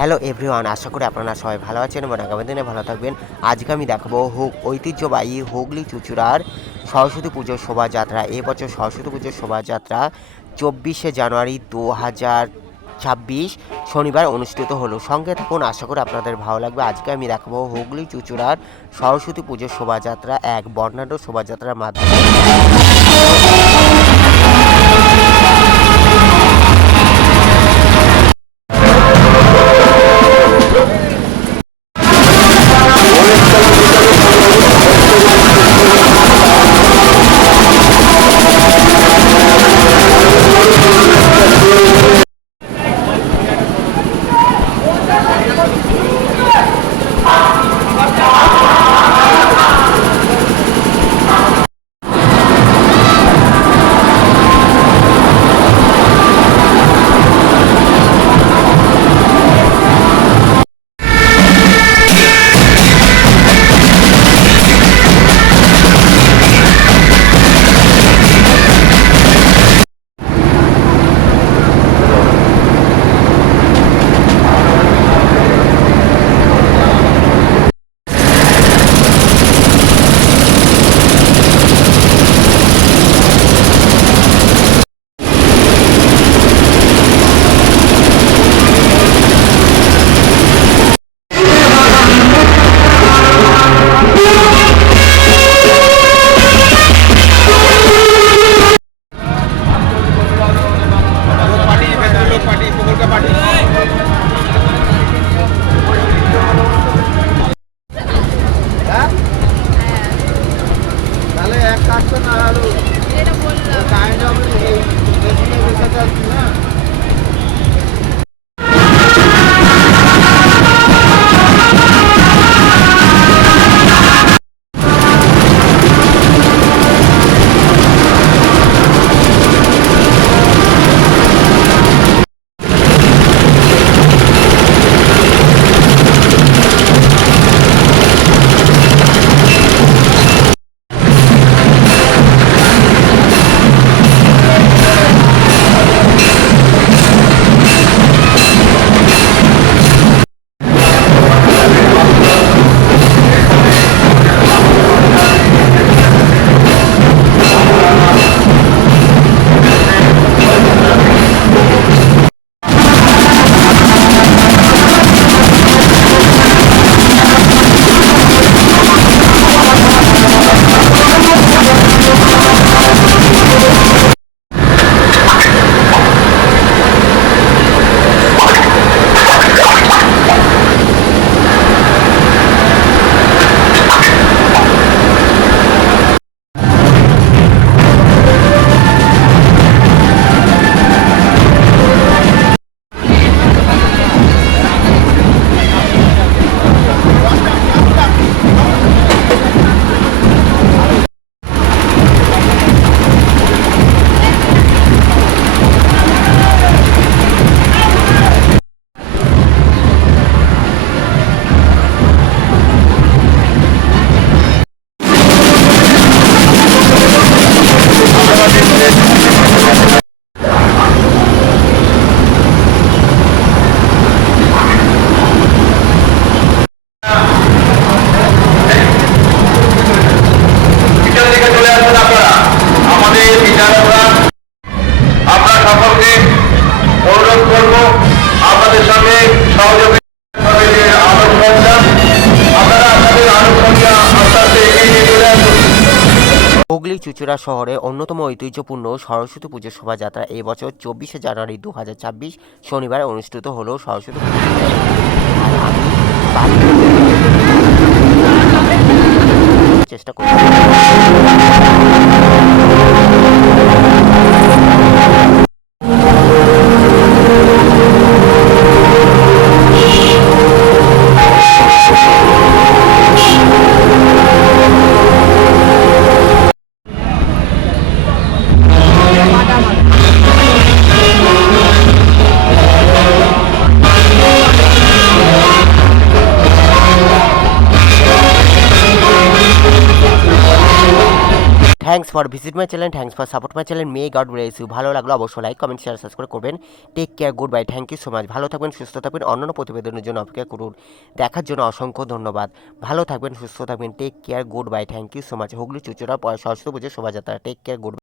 Hello everyone, আশা করি আপনারা সবাই ভালো আছেন এবং আগামী দিনে ভালো থাকবেন। আজকে আমি দেখাবো ঐতিহ্যবাহী হুগলি চুঁচুড়ার সরস্বতী পুজোর শোভাযাত্রা। এবছর সরস্বতী পুজোর শোভাযাত্রা 24শে জানুয়ারি 2026 শনিবার অনুষ্ঠিত হলো। সঙ্গে থাকুন, আশা করি আপনাদের ভালো লাগবে। আজকে আমি দেখাবো হুগলি চুঁচুড়ার সরস্বতী পুজোর শোভাযাত্রা, এক বর্ণাঢ্য শোভাযাত্রার মাধ্যমে। হুগলি চুঁচুড়া শহরে অন্যতম ঐতিহ্যপূর্ণ সরস্বতী পুজোর শোভাযাত্রা এই বছর 24শে জানুয়ারি 2026 শনিবার অনুষ্ঠিত হলো। সরস্বতী পুজো চেষ্টা করি। Thanks for visit my channel, thanks for support my channel, may God bless you. ভালো লাগলো অবশ্যই লাইক কমেন্ট শেয়ার সাবস্ক্রাইব করবেন। Take care, good bye, thank you so much. ভালো থাকবেন, সুস্থ থাকবেন। অন্যান্য প্রতিবেদনের জন্য অপেক্ষা করুন। দেখার জন্য অসংখ্য ধন্যবাদ। ভালো থাকবেন, সুস্থ থাকবেন। Take care, good bye, thank you so much. Hooghly Chuchura Saraswati পুজোর শোভাযাত্রা। Take care, good.